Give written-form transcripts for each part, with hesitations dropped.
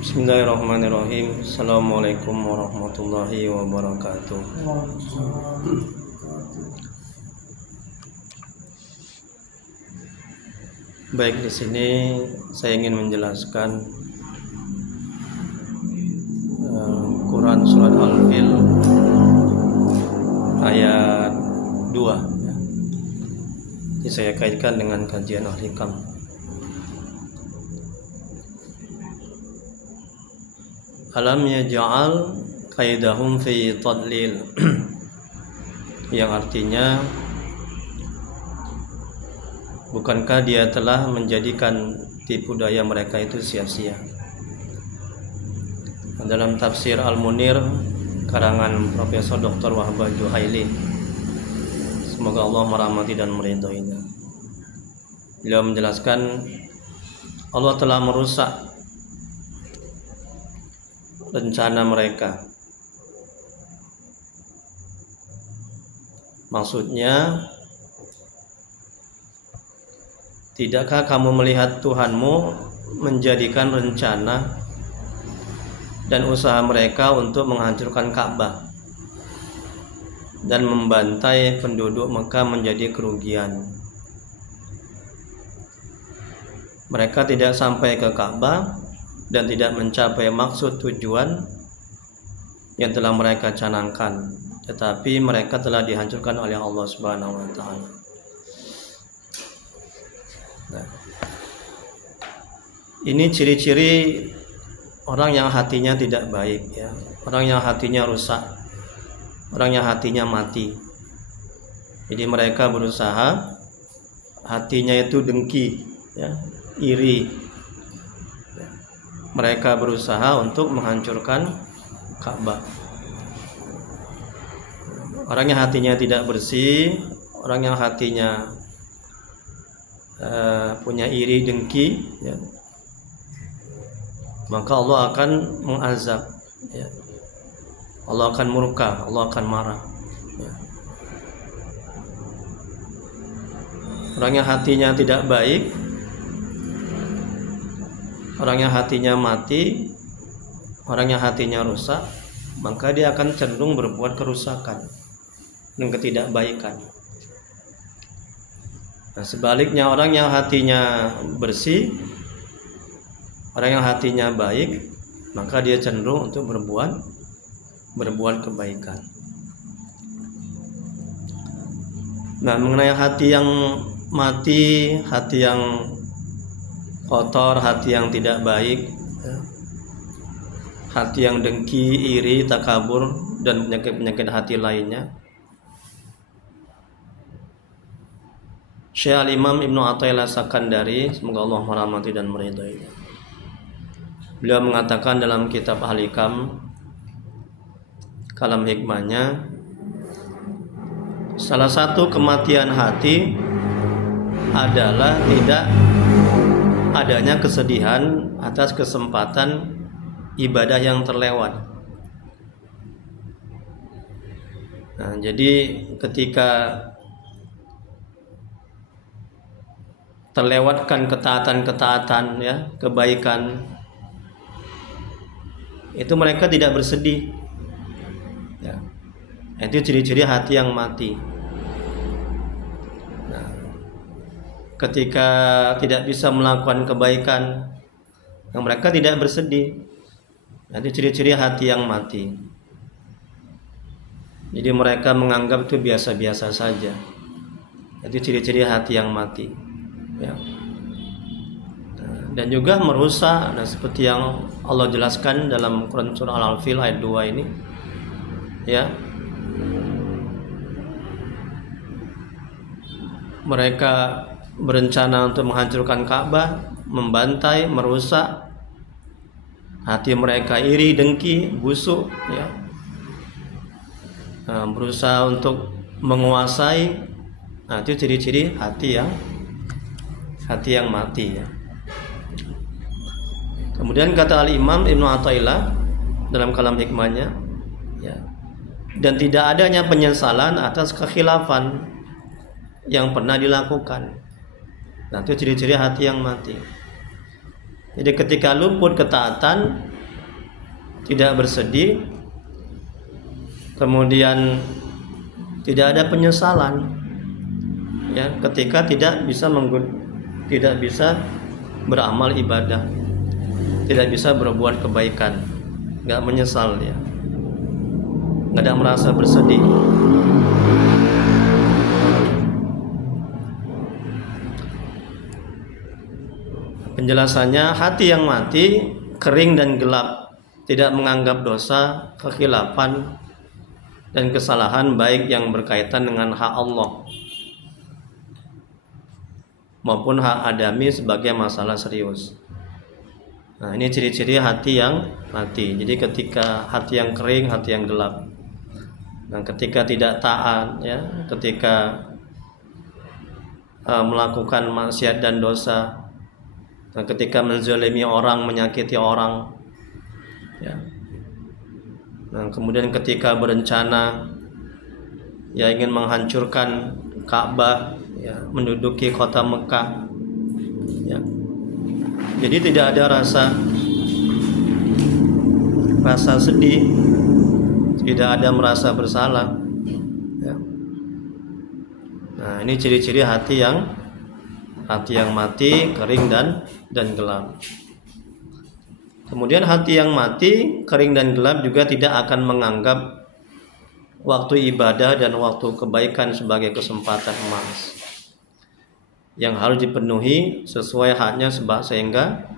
Bismillahirrahmanirrahim. Assalamualaikum warahmatullahi wabarakatuh. Baik, di sini saya ingin menjelaskan Quran surat Al-Fil ayat 2 ya. Ini saya kaitkan dengan kajian Al-Hikam. Alam yaj'al kaidahum fi tadlil yang artinya, bukankah dia telah menjadikan tipu daya mereka itu sia-sia. Dalam tafsir Al-Munir karangan Profesor Dr. Wahbah Juhaili, semoga Allah merahmati dan meridhoinya, beliau menjelaskan Allah telah merusak rencana mereka. Maksudnya, tidakkah kamu melihat Tuhanmu menjadikan rencana dan usaha mereka untuk menghancurkan Ka'bah dan membantai penduduk Mekah menjadi kerugian. Mereka tidak sampai ke Ka'bah dan tidak mencapai maksud tujuan yang telah mereka canangkan, tetapi mereka telah dihancurkan oleh Allah Subhanahu wa taala. Nah, ini ciri-ciri orang yang hatinya tidak baik ya, orang yang hatinya rusak, orang yang hatinya mati. Jadi mereka berusaha, hatinya itu dengki ya, iri. Mereka berusaha untuk menghancurkan Ka'bah. Orang yang hatinya tidak bersih, orang yang hatinya punya iri dengki ya, maka Allah akan mengazab ya. Allah akan murka, Allah akan marah ya. Orang yang hatinya tidak baik, orang yang hatinya mati, orang yang hatinya rusak, maka dia akan cenderung berbuat kerusakan dan ketidakbaikan. Nah, sebaliknya orang yang hatinya bersih, orang yang hatinya baik, maka dia cenderung untuk berbuat kebaikan. Nah, mengenai hati yang mati, hati yang kotor, hati yang tidak baik, hati yang dengki, iri, takabur, dan penyakit-penyakit hati lainnya, Syekh Al-Imam Ibnu Athaillah Sakandari, semoga Allah merahmati dan meridhoinya, beliau mengatakan dalam kitab Al-Hikam, kalam hikmahnya, salah satu kematian hati adalah tidak adanya kesedihan atas kesempatan ibadah yang terlewat. Nah, jadi ketika terlewatkan ketaatan-ketaatan ya, kebaikan, itu mereka tidak bersedih ya. Itu ciri-ciri hati yang mati. Ketika tidak bisa melakukan kebaikan, yang mereka tidak bersedih, nanti ciri-ciri hati yang mati. Jadi mereka menganggap itu biasa-biasa saja. Itu ciri-ciri hati yang mati ya. Dan juga merusak, nah, seperti yang Allah jelaskan dalam Quran surah Al-Fil ayat 2 ini ya. Mereka berencana untuk menghancurkan Ka'bah, membantai, merusak. Hati mereka iri, dengki, busuk ya. Nah, berusaha untuk menguasai. Nah, itu ciri-ciri hati yang mati ya. Kemudian kata Al-Imam Ibnu Athaillah dalam kalam hikmahnya ya, dan tidak adanya penyesalan atas kekhilafan yang pernah dilakukan. Nah, itu ciri-ciri hati yang mati. Jadi ketika luput ketaatan, tidak bersedih, kemudian tidak ada penyesalan, ya, ketika tidak bisa beramal ibadah, tidak bisa berbuat kebaikan, nggak menyesal ya, nggak ada merasa bersedih. Penjelasannya, hati yang mati, kering dan gelap, tidak menganggap dosa, kekhilafan, dan kesalahan baik yang berkaitan dengan hak Allah maupun hak adami sebagai masalah serius. Nah, ini ciri-ciri hati yang mati. Jadi ketika hati yang kering, hati yang gelap. Nah, ketika tidak taat, ya, ketika melakukan maksiat dan dosa, nah, ketika menzalimi orang, menyakiti orang, ya. Nah, kemudian ketika berencana, ya, ingin menghancurkan Ka'bah, ya, menduduki kota Mekah, ya. Jadi tidak ada rasa sedih, tidak ada merasa bersalah, ya. Nah, ini ciri-ciri hati yang mati, kering dan gelap. Kemudian hati yang mati, kering dan gelap juga tidak akan menganggap waktu ibadah dan waktu kebaikan sebagai kesempatan emas yang harus dipenuhi sesuai haknya, sehingga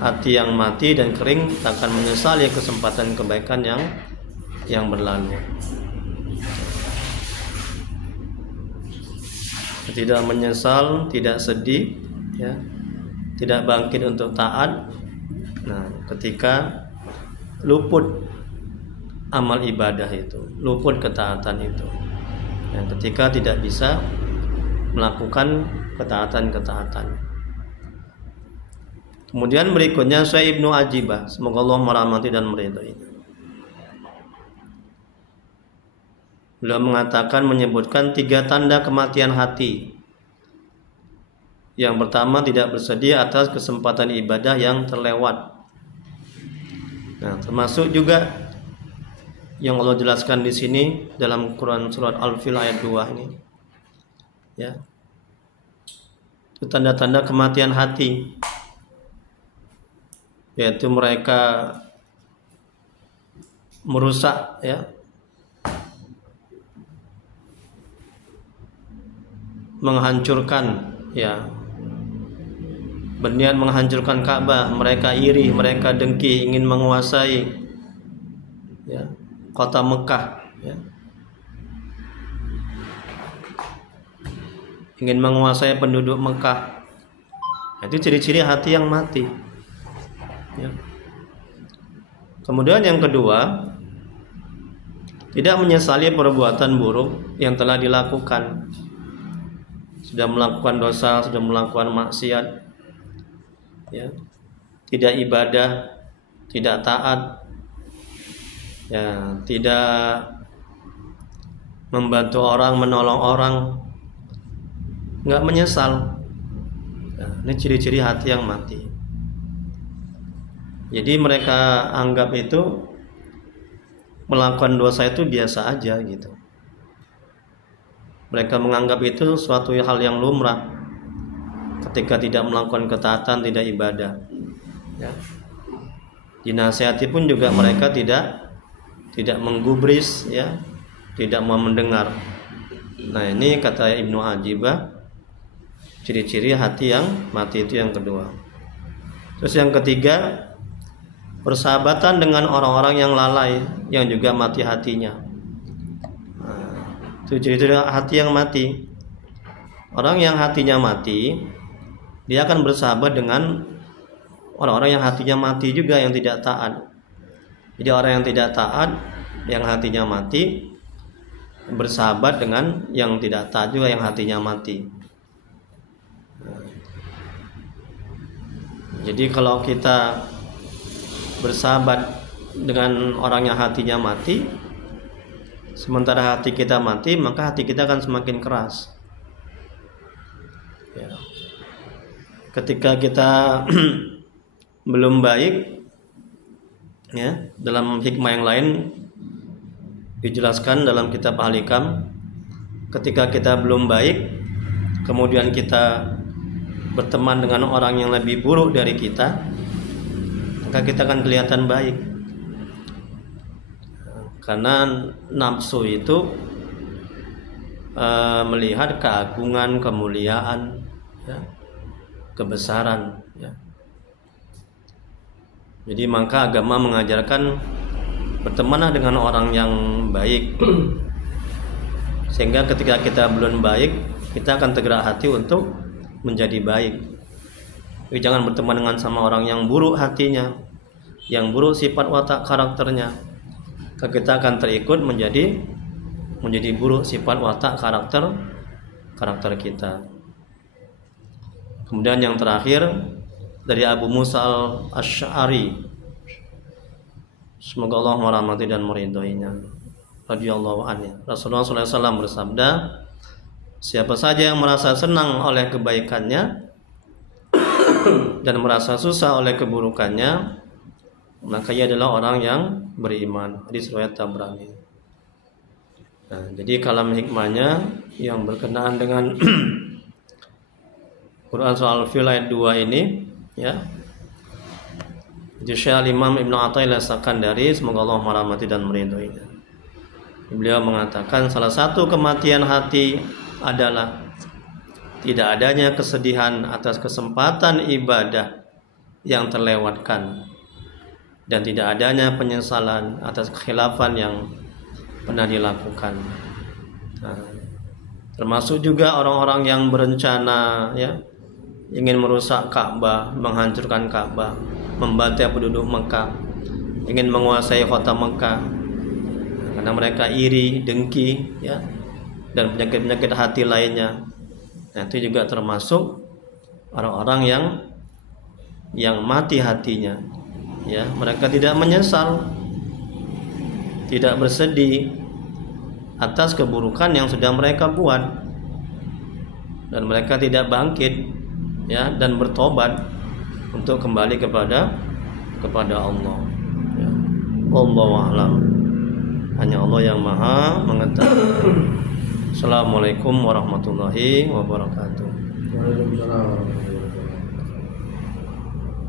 hati yang mati dan kering akan menyesali kesempatan kebaikan yang berlalu. Tidak menyesal, tidak sedih, ya, tidak bangkit untuk taat. Nah, ketika luput amal ibadah itu, luput ketaatan itu, dan ketika tidak bisa melakukan ketaatan. Kemudian berikutnya Syekh Ibnu Ajibah, semoga Allah merahmati dan meridainya. Beliau menyebutkan 3 tanda kematian hati. Yang pertama, tidak bersedih atas kesempatan ibadah yang terlewat. Nah, termasuk juga yang Allah jelaskan di sini dalam Quran surat Al-Fil ayat 2 ini, ya, itu tanda-tanda kematian hati, yaitu mereka merusak, ya, menghancurkan, ya, berniat menghancurkan Ka'bah, mereka iri, mereka dengki, ingin menguasai, ya, kota Mekah, ya, ingin menguasai penduduk Mekah. Itu ciri-ciri hati yang mati, ya. Kemudian yang kedua, tidak menyesali perbuatan buruk yang telah dilakukan. Sudah melakukan dosa, sudah melakukan maksiat, ya, tidak ibadah, tidak taat, ya, tidak membantu orang, menolong orang, nggak menyesal. Nah, ini ciri-ciri hati yang mati. Jadi mereka anggap itu melakukan dosa itu biasa aja gitu. Mereka menganggap itu suatu hal yang lumrah ketika tidak melakukan ketaatan, tidak ibadah, ya. Dinasihati pun juga mereka tidak menggubris, ya, tidak mau mendengar. Nah, ini kata Ibnu Ajibah, ciri-ciri hati yang mati itu yang kedua. Terus yang ketiga, persahabatan dengan orang-orang yang lalai, yang juga mati hatinya. Nah, itu ciri-ciri hati yang mati. Orang yang hatinya mati, dia akan bersahabat dengan orang-orang yang hatinya mati juga, yang tidak taat. Jadi orang yang tidak taat, yang hatinya mati, bersahabat dengan yang tidak taat juga, yang hatinya mati. Jadi kalau kita bersahabat dengan orang yang hatinya mati, sementara hati kita mati, maka hati kita akan semakin keras, ya. Ketika kita belum baik, ya, dalam hikmah yang lain dijelaskan dalam kitab Al-Hikam, ketika kita belum baik kemudian kita berteman dengan orang yang lebih buruk dari kita, maka kita akan kelihatan baik. Karena nafsu itu melihat keagungan, kemuliaan, ya, kebesaran, ya. Jadi maka agama mengajarkan bertemanlah dengan orang yang baik, sehingga ketika kita belum baik kita akan tergerak hati untuk menjadi baik. Jadi jangan berteman dengan sama orang yang buruk hatinya, yang buruk sifat watak karakternya, kita akan terikut menjadi buruk sifat watak karakter kita. Kemudian yang terakhir dari Abu Musa al-Asy'ari, semoga Allah merahmati dan meridhoinya, radhiyallahu anhu. Rasulullah SAW bersabda, siapa saja yang merasa senang oleh kebaikannya dan merasa susah oleh keburukannya, maka ia adalah orang yang beriman. Hadis riwayat Tabrani. Nah, jadi kalam hikmahnya yang berkenaan dengan Quran soal fil ayat 2 ini, ya. Jadi Syekh Imam Ibnu Athaillah Sakandari, semoga Allah merahmati dan meridhoinya, beliau mengatakan salah satu kematian hati adalah tidak adanya kesedihan atas kesempatan ibadah yang terlewatkan dan tidak adanya penyesalan atas kekhilafan yang pernah dilakukan. Nah, termasuk juga orang-orang yang berencana, ya, ingin merusak Ka'bah, menghancurkan Ka'bah, membantai penduduk Mekah, ingin menguasai kota Mekah, karena mereka iri, dengki, ya, dan penyakit-penyakit hati lainnya. Nah, itu juga termasuk orang-orang yang mati hatinya, ya. Mereka tidak menyesal, tidak bersedih atas keburukan yang sudah mereka buat, dan mereka tidak bangkit, ya, dan bertobat untuk kembali kepada Allah, ya. Wallahu a'lam. Hanya Allah yang Maha mengetahui. Assalamualaikum warahmatullahi wabarakatuh. Waalaikumsalam.